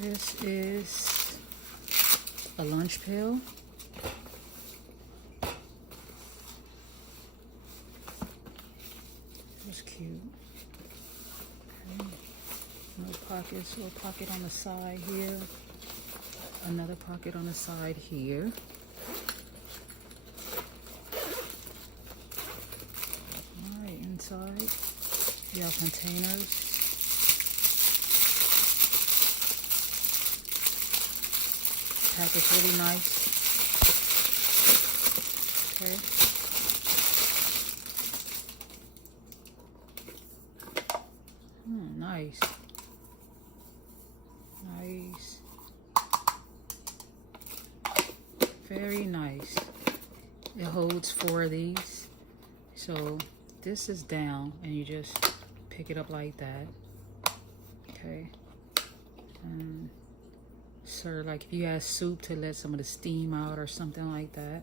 This is a lunch pail. That's cute. Okay. No pockets, little pocket on the side here. Another pocket on the side here. Alright, inside you have containers. Pack is really nice. Okay. Nice. Nice. Very nice. It holds 4 of these. So this is down and you just pick it up like that. Okay. So like if you had soup to let some of the steam out or something like that.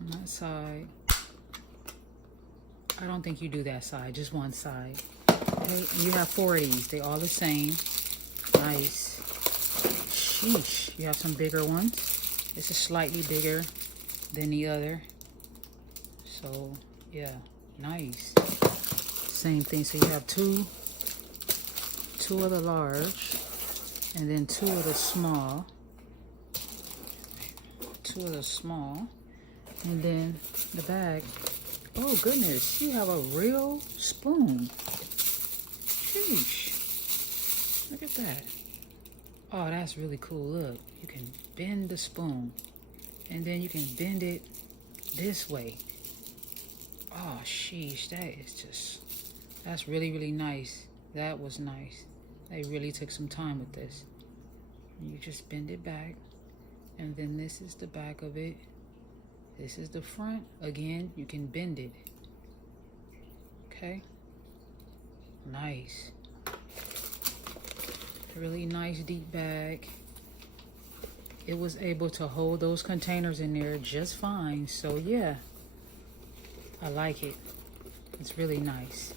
On that side. I don't think you do that side, just one side. Okay, and you have 4 of these. They all the same. Nice. Sheesh. You have some bigger ones. This is slightly bigger than the other. So, yeah. Nice. Same thing. So you have two of the large. And then 2 of the small. 2 of the small. And then the bag. Oh, goodness. You have a real spoon. Sheesh. Look at that. Oh, that's really cool. Look, you can bend the spoon. And then you can bend it this way. Oh, sheesh. That is just... That's really, really nice. That was nice. They really took some time with this. You just bend it back. And then this is the back of it. This is the front. Again, you can bend it. Okay. Nice. Really nice deep bag. It was able to hold those containers in there just fine. So yeah, I like it. It's really nice.